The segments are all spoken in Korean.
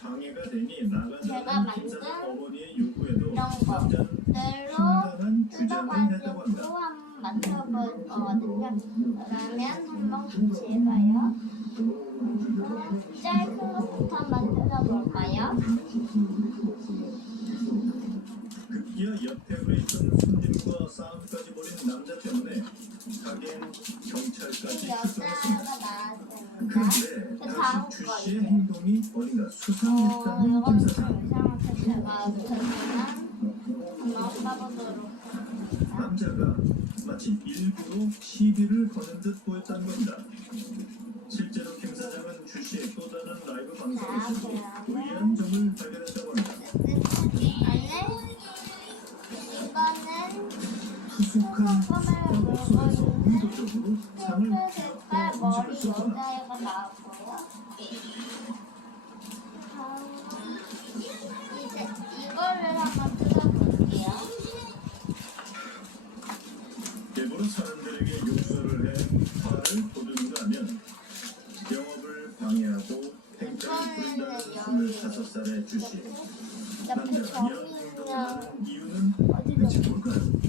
방해가 되니 제가 만든 김사장 어머니의 요구에도 이런 합니다. 뜯어가지고 한번 만들어볼 거거든요. 그러면 한번 같이 해봐요. 짧은 것부터 한번 뜯어볼까요? 급기야 옆 테이블에 경찰까지. 여자가 나왔습니다. 그 다음 거 씨의 이제. 행동이 어딘가 어, 수상했다는 이건 하겠습니다. 남자가 마치 일부러 시비를 거는 듯 보였다는 겁니다. 실제로 김 사장은 주 씨의 또 다른 라이브 방송에서 의아한 점을 발견했다고 합니다. 이거는 투숙한 숲과 목소리에서 의도적으로 상을 핑크 색깔 피웠고 머리 음식을 쏟아나 여자애가 나왔고요. 다음은 이제 이거를 한번 뜯어볼게요. 일부러 사람들에게 용서를 해 화를 거두는가 하면 영업을 방해하고 행패를 부린다는 25살의 주씨 옆에 이런 있는 이유는 어디로 대체 뭘까요?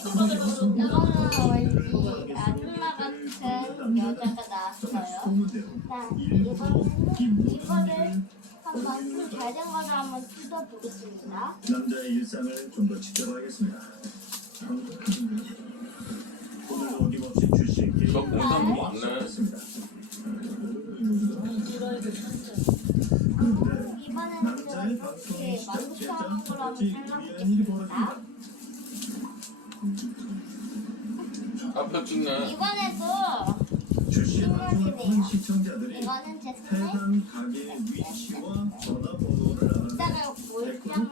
이거는 왠지 아줌마 같은 여자가 나왔어요. 소문대로 자, 일부러 이 이거는 모든 이거를 일을 한번. 남자의 일상을 좀 더 지켜봐야겠습니다. 저뭐 많네. 시작했습니다. 그런데 이번에는 제가 남자의 방송이 이렇게 만두처럼 한번 잘라보겠습니다. 벌어집니다. 깜짝 찍네. 이번에도 본 시청자들이 이거는 제 스타일. 해당 가게의 위치와 전화번호를 알아내 이따가 몰빵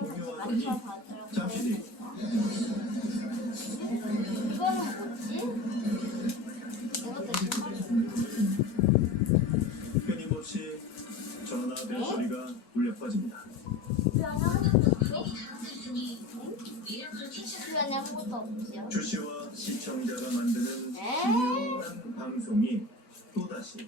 울려 퍼집니다. 주변에 아무것도 없지요. 주 씨와 시청자가 만드는 네. 중요한 방송이 또다시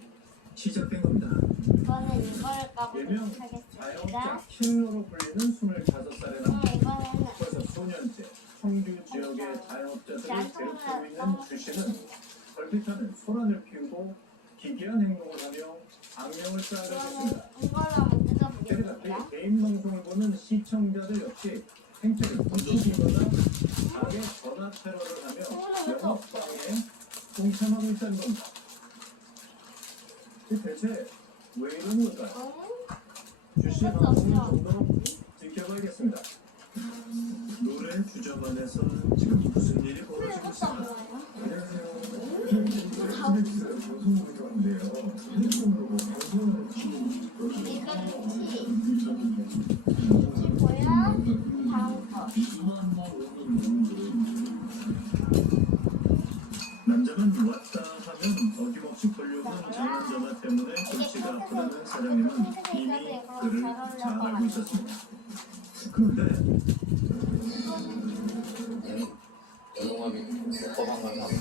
시작된 겁니다. 이거는 이거를 일명 까보도록 하겠습니다. 자영업자 킬러로 불리는 25살의 음, 남자. 이거는 벌써 수년째 청주 지역의 자영업자들을 괴롭히고 있는 주 씨는 걸핏하면 소란을 피우고 기괴한 행동을 하며 악명을 쌓아가고 있습니다. 이걸로 한번 게다가 뜯어보겠습니다. 그 개인 방송을 보는 시청자들 역시 행태를 훔치거나 가게 전화 테러를 하며 영업 방해에 동참하고 있다는. 이 대체 왜 이러는 걸까요? 음, 주시의 방송을 좀더 지켜봐야겠습니다. 노래 주점 안에서 지금 무슨 일이 벌어지고 있습니다. 없나요? 안녕하세요. KBS 방송국에 왔는데요. 핸드폰으로 방송을 이거는 티. 티고요. 다음 거. 사장님은 이미 그를 잘 알고 있었습니다. 그런데 조용하게 법안만 하고.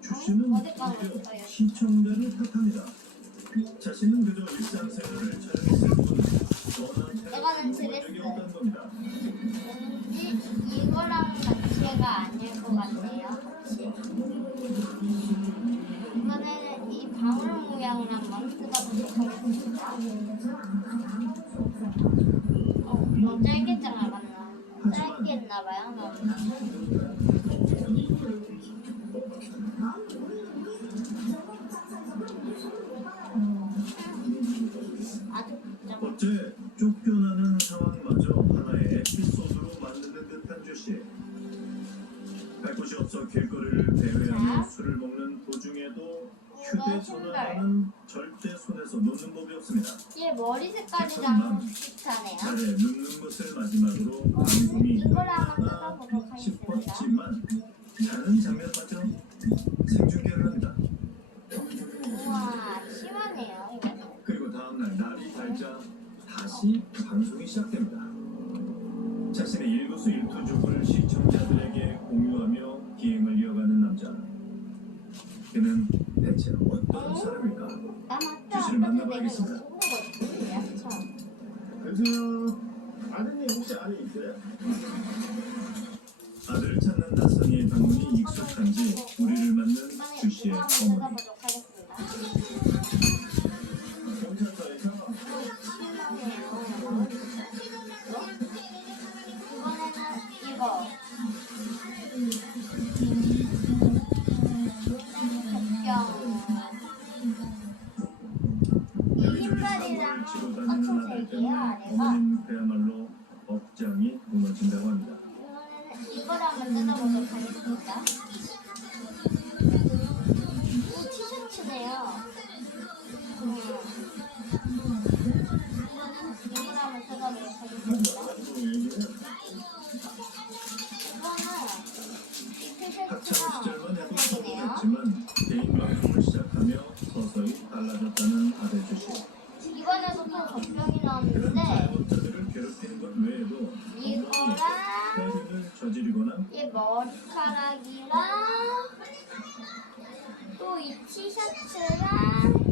주 씨는 오히려 시청자를 탓합니다. 자신은 그저 일상생활을 촬영했을 뿐 전화 이거는 드레스. 겁니다. 이거랑 같이가 아닐 것 같네요. 어, 짧게 잘라갔나? 짧게 했나봐요. 아주 좀 어째 쫓겨나는 상황마저 하나의 에피소드로 만드는 듯한 주씨. 갈 곳이 없어 길거리를 배회하며 술을 먹는 도중에도 휴대전화는 절대 손에서 놓는 법이 없습니다. 얘 머리 색깔이랑 비슷하네요. 차례 눕는 것을 마지막으로 방송이 이걸 한번 끝났나 뜯어보도록 하겠습니다. 싶었지만 자는 장면마저 생중계를 합니다. 우와, 심하네요. 그리고 다음날 날이 밝자 다시 방송이 시작됩니다. 자신의 일거수 일투족을 시청자들에게 공유하며 기행을 이어가는 남자. 그는 대체 어떤 사람일까? 나맞 다. 주시를 만나봐야겠습니다. 여보세요. 아드님 혹시 안에 있어요? 아들을 찾는 낯선이의 방문이 익숙한지 우리를 이번에 주씨의 한번 어머니. 이번에도 또 그는 나왔는데 이거랑 이 머리카락이랑 또 이 티셔츠랑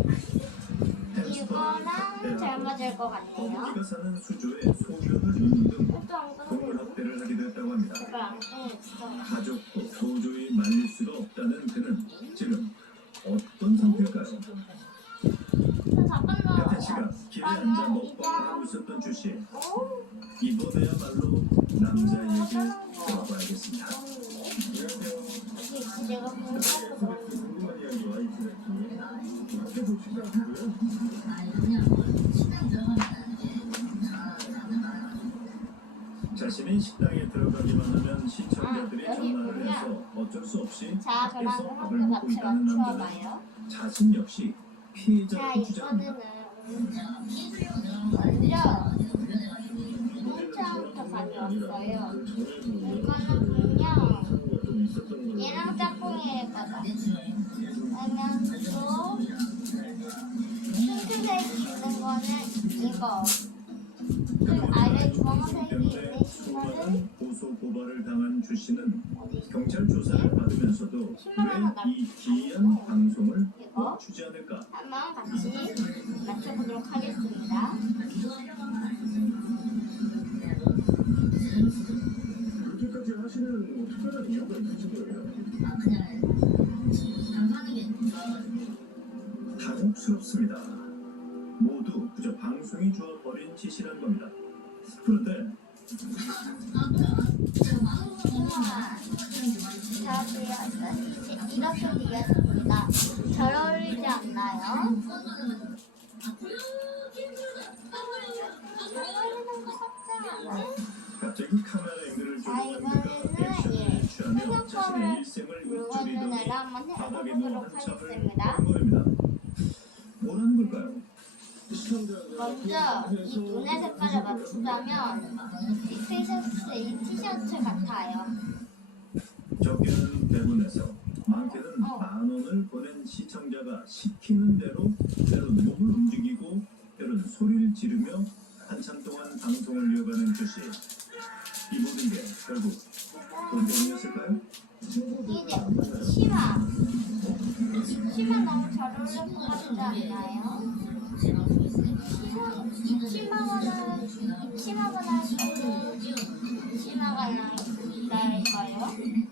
이거랑 잘 맞을 것 같네요. 어머니가 사는 수조에 소변을 넣는 등 또안 동물 끊어요. 학대를 하기도 했다고 합니다. 제발 안 끊어주세요. 가족도 도저히 말릴 수가 없다는 그는 지금 어떤 상태일까요? 잠깐만. 혜태 씨가 길에 앉아 먹방을 하고 있었던 주 씨 오, 이번에야말로 남자에게 들어봐야겠습니다. 이게 내가 보는 거궁 자신이 식당에 들어가기만 하면 시청자들이 아, 여기 전화를. 해서 어쩔 수 없이 자, 밖에서 밥을 먹고 같이 있다는 남자는 맞춰봐요. 자신 역시 자, 주장합니다. 이거는 먼저 홍차부터 가져왔어요. 이거는 분명 좀 있었던 걸로. 얘랑 거다. 그러면 또 핑크색이 있는 거는 이거. 고발을 당한 주 씨는? 경찰 조사를 받으면서도 왜 이 기이한 방송을 이거 멈추지 않을까? 한번 같이 맞춰보도록 하겠습니다. 그렇게까지 하시는 특별한 이유가 있으신 거예요? 당혹스럽습니다. 모두 그저 방송이 주어버린 짓이란 겁니다. 그런데 그래서 잘 어울리지 않나요? 그가 이번에는 예, 생각법을 한번 해보도록 하겠습니다. 먼저 이 눈의 색깔을 맞추자면 이 티셔츠, 이 티셔츠 같아요. 적게는 대본에서 많게는 어. 만 원을 보낸 시청자가 시키는 대로 때론 몸을 움직이고 때론 소리를 지르며 한참 동안 방송을 이어가는 주씨 이 모든 게 결국 돈 때문이었을까요? 이제 치마. 치마 너무 잘 어울릴 것 같지 않나요? 치마, 이 치마보다, 이 치마보다 그 치마가 나을까요?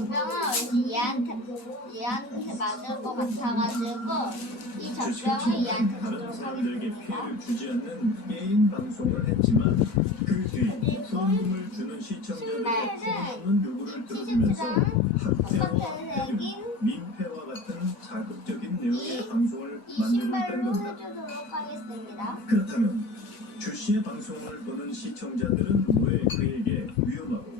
이 젖병은 왠지 얘한테 얘한테 맞을 것 같아가지고 이 젖병을 얘한테 다른 주도록 사람들에게 하겠습니다. 피해를 주지 않는 게임 방송을 했지만 그뒤 도움을 주는 시청자들의 없는 요구를 들어주면서 학대와 똑같은 폐륜, 색인 민폐와 같은 자극적인 내용의 방송을 이 만들고 있다는 신발로 겁니다. 해주도록 하겠습니다. 그렇다면 주 씨의 방송을 보는 시청자들은 왜 그에게 위험하고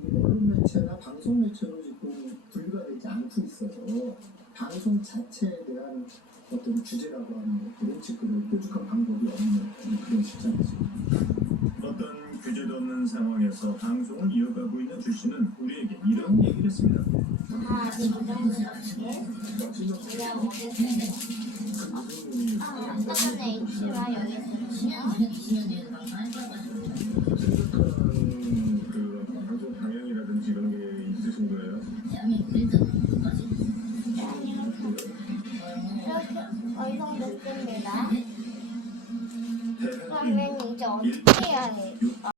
언론 매체나 방송 매체로 지금 분류가 되지 않고 있어서 방송 자체에 대한 어떤 규제라고 하는 것들은 지금 뾰족한 방법이 없는 그런 시점이죠. 어떤 규제도 없는 상황에서 방송을 이어가고 있는 주 씨는 우리에게 이런 얘기를 했습니다. 아. 아, H와 여기 있었네요. 완성